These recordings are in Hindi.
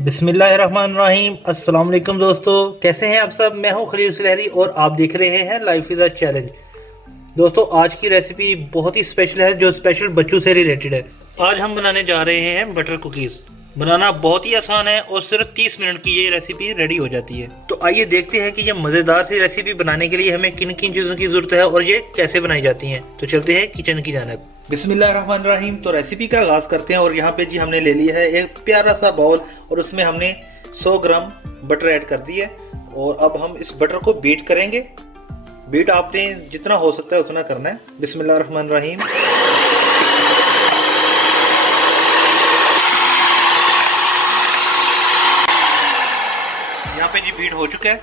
बिस्मिल्लाहिर्रहमानिर्रहीम। अस्सलाम वालेकुम दोस्तों, कैसे हैं आप सब। मैं हूं खलील सुलहरी और आप देख रहे हैं लाइफ इज़ अ चैलेंज। दोस्तों, आज की रेसिपी बहुत ही स्पेशल है, जो स्पेशल बच्चों से रिलेटेड है। आज हम बनाने जा रहे हैं बटर कुकीज़। बनाना बहुत ही आसान है और सिर्फ 30 मिनट की ये रेसिपी रेडी हो जाती है। तो आइए देखते हैं कि ये मज़ेदार सी रेसिपी बनाने के लिए हमें किन किन चीज़ों की ज़रूरत है और ये कैसे बनाई जाती हैं। तो चलते हैं किचन की जानिब। बिस्मिल्लाहिर्रहमानिर्रहीम। तो रेसिपी का आगाज़ करते हैं और यहाँ पे जी हमने ले लिया है एक प्यारा सा बाउल और उसमें हमने 100 ग्राम बटर ऐड कर दी है। और अब हम इस बटर को बीट करेंगे। बीट आपने जितना हो सकता है उतना करना है। बिस्मिल्लाहिर्रहमानिर्रहीम। यहाँ पे जी बीट हो चुका है।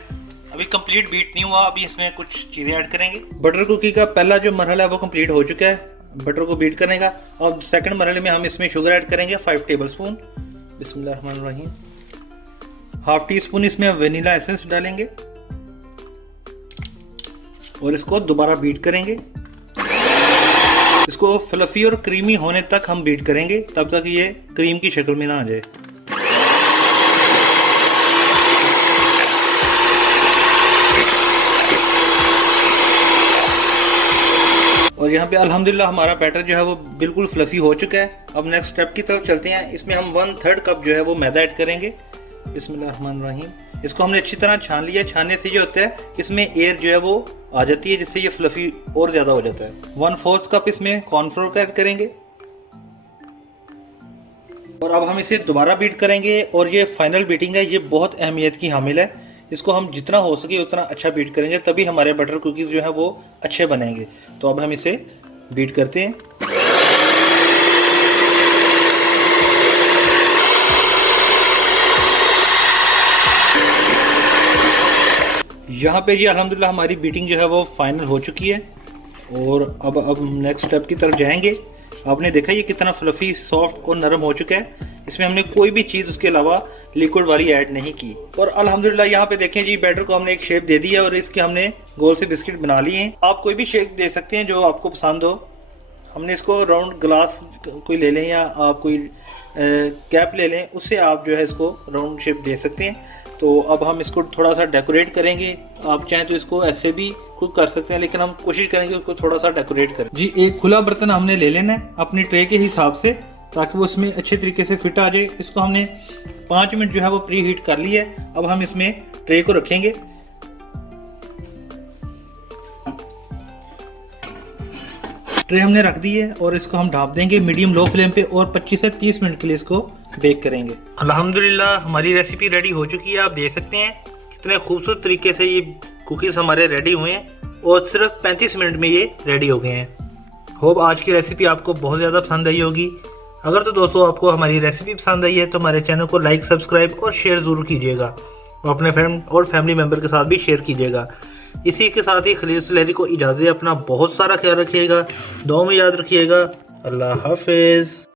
अभी कंप्लीट बीट नहीं हुआ, अभी इसमें कुछ चीज़ें ऐड करेंगे। बटर कुकी का पहला जो मरहला है वो कंप्लीट हो चुका है बटर को बीट करने का। और सेकंड मरहले में हम इसमें शुगर ऐड करेंगे 5 टेबल स्पून। बिस्मिल्लाहिर्रहमानिर्रहीम। हाफ टी स्पून इसमें वेनिला एसेंस डालेंगे और इसको दोबारा बीट करेंगे। इसको फ्लफी और क्रीमी होने तक हम बीट करेंगे, तब तक ये क्रीम की शक्ल में ना आ जाए। और यहाँ पे अल्हम्दुलिल्लाह हमारा बैटर जो है वो बिल्कुल फ्लफी हो चुका है। अब नेक्स्ट स्टेप की तरफ चलते हैं। इसमें हम 1/3 कप जो है वो मैदा ऐड करेंगे। बिस्मिल्लाहिर्रहमानिर्रहीम। इसको हमने अच्छी तरह छान लिया। छानने से जो होता है इसमें एयर जो है वो आ जाती है, जिससे ये फ्लफी और ज़्यादा हो जाता है। 1/4 कप इसमें कॉर्नफ्लोर का ऐड करेंगे और अब हम इसे दोबारा बीट करेंगे। और ये फाइनल बीटिंग है, ये बहुत अहमियत की हामिल है। इसको हम जितना हो सके उतना अच्छा बीट करेंगे, तभी हमारे बटर कुकीज़ जो है वो अच्छे बनेंगे। तो अब हम इसे बीट करते हैं। यहाँ पे जी अल्हम्दुलिल्लाह हमारी बीटिंग जो है वो फाइनल हो चुकी है। और अब नेक्स्ट स्टेप की तरफ जाएंगे। आपने देखा ये कितना फ्लफी, सॉफ्ट और नरम हो चुका है। इसमें हमने कोई भी चीज़ उसके अलावा लिक्विड वाली ऐड नहीं की। और अल्हम्दुलिल्लाह यहाँ पे देखें जी बैटर को हमने एक शेप दे दी है और इसके हमने गोल से बिस्किट बना लिए हैं। आप कोई भी शेप दे सकते हैं जो आपको पसंद हो। हमने इसको राउंड ग्लास कोई ले लें या आप कोई कैप ले लें, उससे आप जो है इसको राउंड शेप दे सकते हैं। तो अब हम इसको थोड़ा सा डेकोरेट करेंगे। आप चाहें तो इसको ऐसे भी कुक कर सकते हैं, लेकिन हम कोशिश करेंगे उसको थोड़ा सा डेकोरेट करें। जी एक खुला बर्तन हमने ले लेना है अपनी ट्रे के हिसाब से, ताकि वो इसमें अच्छे तरीके से फिट आ जाए। इसको हमने 5 मिनट जो है वो प्री हीट कर लिया है। अब हम इसमें ट्रे को रखेंगे। ट्रे हमने रख दी है और इसको हम ढाँप देंगे मीडियम लो फ्लेम पे और 25 से 30 मिनट के लिए इसको बेक करेंगे। अल्हम्दुलिल्लाह हमारी रेसिपी रेडी हो चुकी है। आप देख सकते हैं कितने खूबसूरत तरीके से ये कुकीज़ हमारे रेडी हुए हैं और सिर्फ 35 मिनट में ये रेडी हो गए हैं। होप आज की रेसिपी आपको बहुत ज़्यादा पसंद आई होगी। अगर तो दोस्तों आपको हमारी रेसिपी पसंद आई है तो हमारे चैनल को लाइक, सब्सक्राइब और शेयर ज़रूर कीजिएगा और अपने फ्रेंड और फैमिली मेम्बर के साथ भी शेयर कीजिएगा। इसी के साथ ही खलील सुलहरी को इजाज़त। अपना बहुत सारा ख्याल रखिएगा, दुआ में याद रखिएगा। अल्लाह हाफिज़।